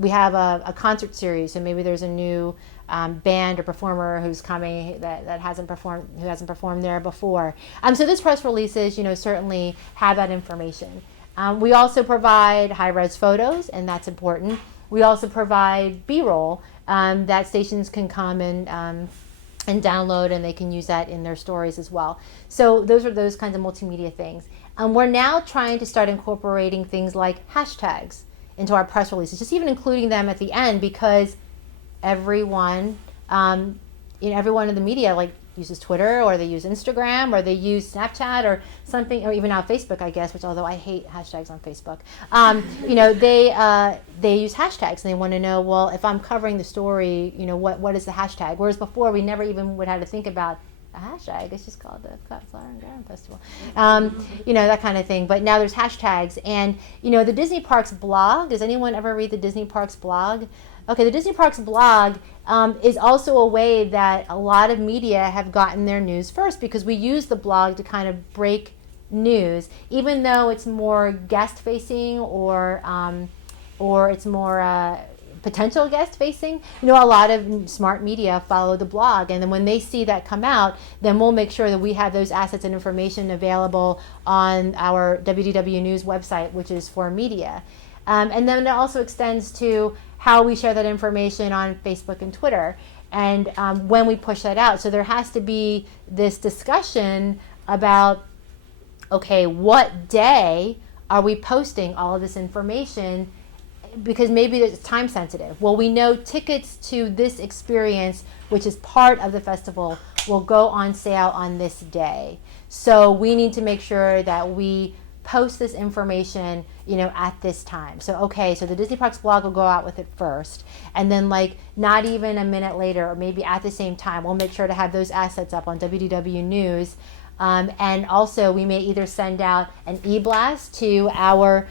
We have a concert series, so maybe there's a new band or performer who's coming that hasn't performed there before. So this press releases, certainly have that information. We also provide high-res photos, and that's important. We also provide B-roll that stations can come and download, and they can use that in their stories as well. So those are those kinds of multimedia things. We're now trying to start incorporating things like hashtags into our press releases, just even including them at the end, because everyone in the media uses Twitter, or they use Instagram, or they use Snapchat or something, or even now Facebook, I guess, which although I hate hashtags on Facebook, they use hashtags, and they want to know, well, if I'm covering the story, what is the hashtag? Whereas before we never even would have to think about a hashtag. It's just called the Epcot Flower and Garden Festival, that kind of thing. But now there's hashtags, and the Disney Parks blog. Does anyone ever read the Disney Parks blog? Okay, the Disney Parks blog is also a way that a lot of media have gotten their news first, because we use the blog to kind of break news, even though it's more guest-facing or it's more potential guest-facing. A lot of smart media follow the blog, and then when they see that come out, then we'll make sure that we have those assets and information available on our WDW News website, which is for media. And then it also extends to how we share that information on Facebook and Twitter, and when we push that out. So there has to be this discussion about, okay, what day are we posting all of this information, because maybe it's time sensitive. Well, we know tickets to this experience, which is part of the festival, will go on sale on this day. So we need to make sure that we post this information, at this time. So so the Disney Parks blog will go out with it first, and then not even a minute later, or maybe at the same time, we'll make sure to have those assets up on WDW News. And also we may either send out an e-blast to our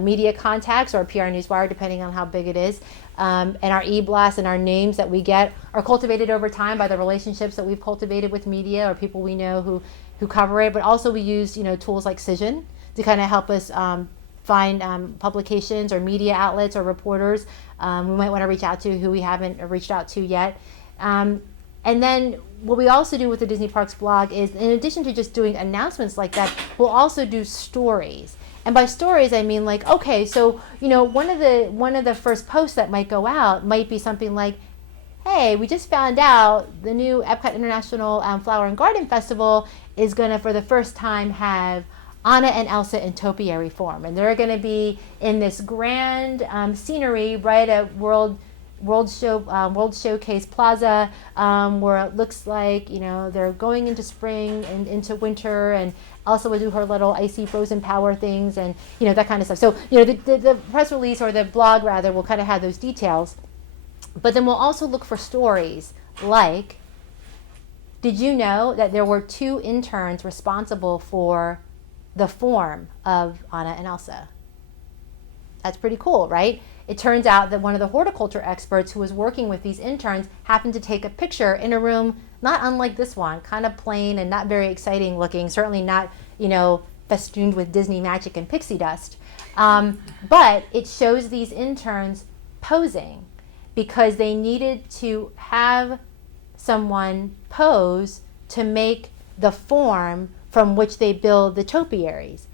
media contacts, or PR Newswire, depending on how big it is. And our e-blasts and our names that we get are cultivated over time by the relationships that we've cultivated with media or people we know who cover it. But also we use tools like Cision to kind of help us find publications or media outlets or reporters we might want to reach out to who we haven't reached out to yet. And then what we also do with the Disney Parks blog is, in addition to just doing announcements like that, we'll also do stories. And by stories, I mean so one of the first posts that might go out might be something like, hey, we just found out the new Epcot International Flower and Garden Festival is going to, for the first time, have Anna and Elsa in topiary form, and they're going to be in this grand scenery right at World Showcase Plaza, where it looks like they're going into spring and into winter, and Elsa will do her little icy frozen power things, and that kind of stuff. So the press release, or the blog rather, will kind of have those details, but then we'll also look for stories like, did you know that there were 2 interns responsible for the form of Anna and Elsa? That's pretty cool, right? it turns out that one of the horticulture experts who was working with these interns happened to take a picture in a room not unlike this one, kind of plain and not very exciting looking, certainly not, festooned with Disney magic and pixie dust. But it shows these interns posing because they needed to have someone pose to make the form from which they build the topiaries.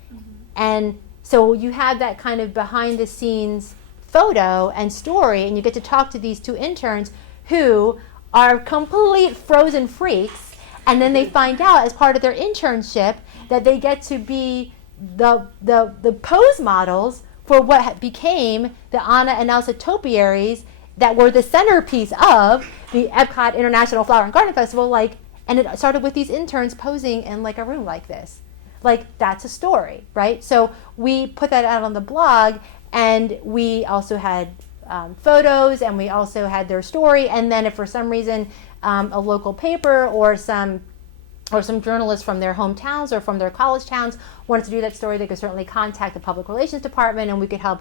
And so you have that kind of behind the scenes photo and story, and you get to talk to these two interns who are complete frozen freaks, and then they find out as part of their internship that they get to be the pose models for what became the Anna and Elsa topiaries that were the centerpiece of the Epcot International Flower and Garden Festival. And it started with these interns posing in a room like this. That's a story, right? So we put that out on the blog, and we also had photos, and we also had their story. And then if for some reason a local paper or some journalists from their hometowns or from their college towns wanted to do that story, they could certainly contact the public relations department, and we could help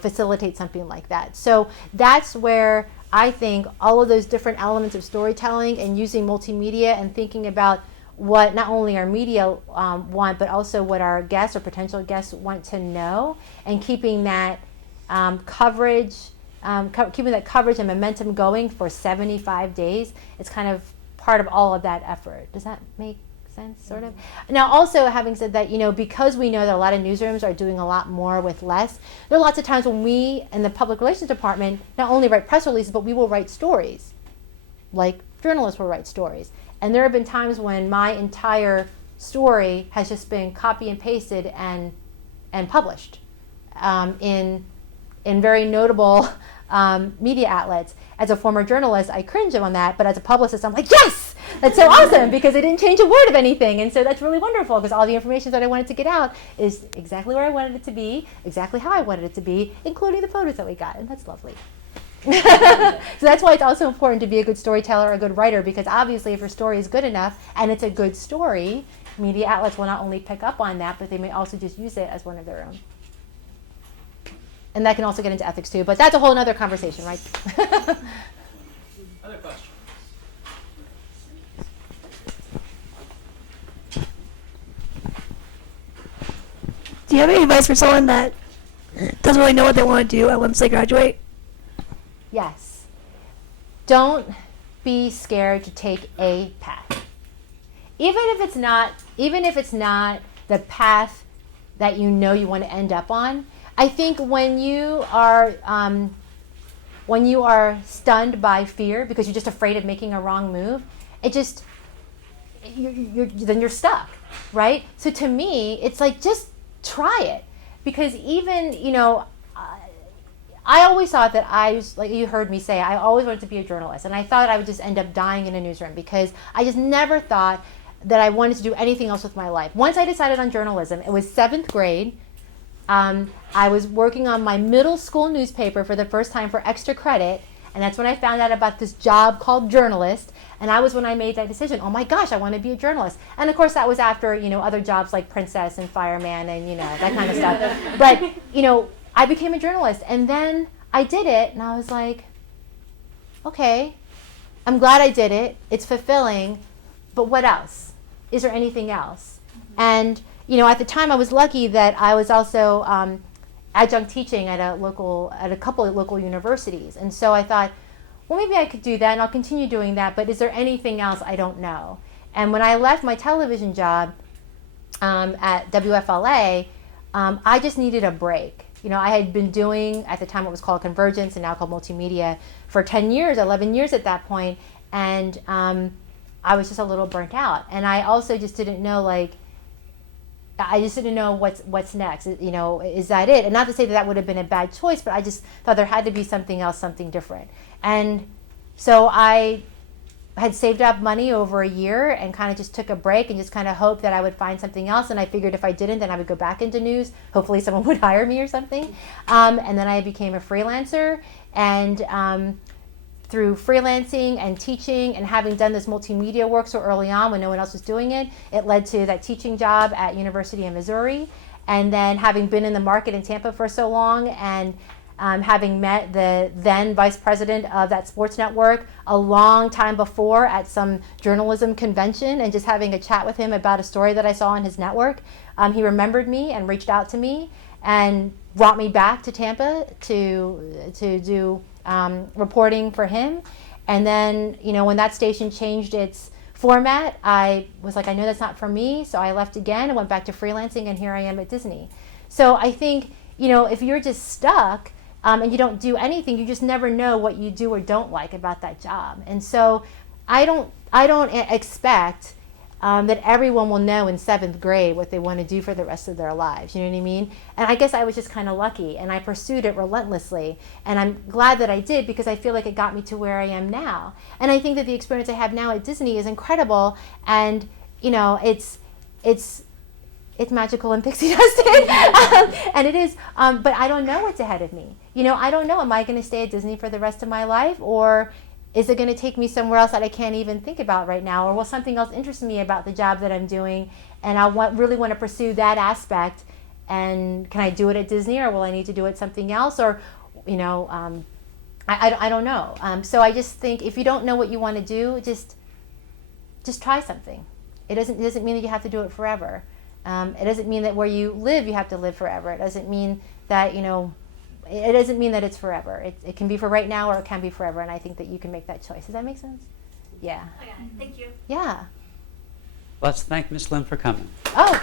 facilitate something like that. So that's where I think all of those different elements of storytelling and using multimedia and thinking about what not only our media want, but also what our guests or potential guests want to know, and keeping that coverage and momentum going for 75 days. It's kind of part of all of that effort. Does that make sense, sort of? Now, also, having said that, because we know that a lot of newsrooms are doing a lot more with less, there are lots of times when we in the public relations department not only write press releases, but we will write stories. Journalists will write stories. And there have been times when my entire story has just been copy and pasted and published in very notable media outlets. As a former journalist, I cringe on that, but as a publicist, I'm like, yes, that's so awesome, because I didn't change a word of anything. And so that's really wonderful, because all the information that I wanted to get out is exactly where I wanted it to be, exactly how I wanted it to be, including the photos that we got, and that's lovely. So that's why it's also important to be a good storyteller or a good writer, because obviously if your story is good enough and it's a good story, media outlets will not only pick up on that, but they may also just use it as one of their own. And that can also get into ethics too, but that's a whole other conversation, right? Other questions? Do you have any advice for someone that doesn't really know what they want to do once they graduate? Yes. Don't be scared to take a path. Even if it's not the path that you want to end up on. I think when you are stunned by fear because you're just afraid of making a wrong move, then you're stuck, right? So to me, it's just try it, because even I always thought that I was, like you heard me say, I always wanted to be a journalist, and I thought I would just end up dying in a newsroom, because I just never thought that I wanted to do anything else with my life. Once I decided on journalism, it was 7th grade. I was working on my middle school newspaper for the first time for extra credit, and that's when I found out about this job called journalist, and I was when I made that decision. Oh my gosh, I want to be a journalist. And of course that was after, other jobs like princess and fireman and, that kind of stuff. But, I became a journalist, and then I did it, and I was like, okay, I'm glad I did it. It's fulfilling, but what else? Is there anything else? And at the time I was lucky that I was also adjunct teaching at a couple of local universities. And so I thought, well, maybe I could do that, and I'll continue doing that, but is there anything else? I don't know. And when I left my television job at WFLA, I just needed a break. I had been doing, at the time it was called Converged and now called Multimedia, for 10 years, 11 years at that point, and I was just a little burnt out. And I also just didn't know, what's next. Is that it? And not to say that would have been a bad choice, but I just thought there had to be something else, something different. And so I had saved up money over a year and kind of just took a break and just kind of hoped that I would find something else. And I figured if I didn't, then I would go back into news. Hopefully someone would hire me or something. And then I became a freelancer, and through freelancing and teaching and having done this multimedia work so early on when no one else was doing it, it led to that teaching job at University of Missouri. And then having been in the market in Tampa for so long and having met the then vice president of that sports network a long time before at some journalism convention, and just having a chat with him about a story that I saw on his network, he remembered me and reached out to me and brought me back to Tampa to do reporting for him. And then, when that station changed its format, I was like, I know that's not for me, so I left again and went back to freelancing, and here I am at Disney. So I think, if you're just stuck and you don't do anything, you just never know what you do or don't like about that job. And so I don't expect that everyone will know in 7th grade what they want to do for the rest of their lives. You know what I mean? And I guess I was just kind of lucky, and I pursued it relentlessly. And I'm glad that I did, because I feel like it got me to where I am now. And I think that the experience I have now at Disney is incredible. And, it's magical and pixie dusted. And it is, but I don't know what's ahead of me. I don't know. Am I going to stay at Disney for the rest of my life? Or is it going to take me somewhere else that I can't even think about right now? Or will something else interest me about the job that I'm doing, and I really want to pursue that aspect? And can I do it at Disney, or will I need to do it something else? Or, I don't know. So I just think if you don't know what you want to do, just try something. It doesn't mean that you have to do it forever. It doesn't mean that where you live, you have to live forever. It doesn't mean that, it doesn't mean that it's forever. It can be for right now, or it can be forever, and I think that you can make that choice. Does that make sense? Yeah. Okay, thank you. Yeah. Let's thank Ms. Lim for coming. Oh.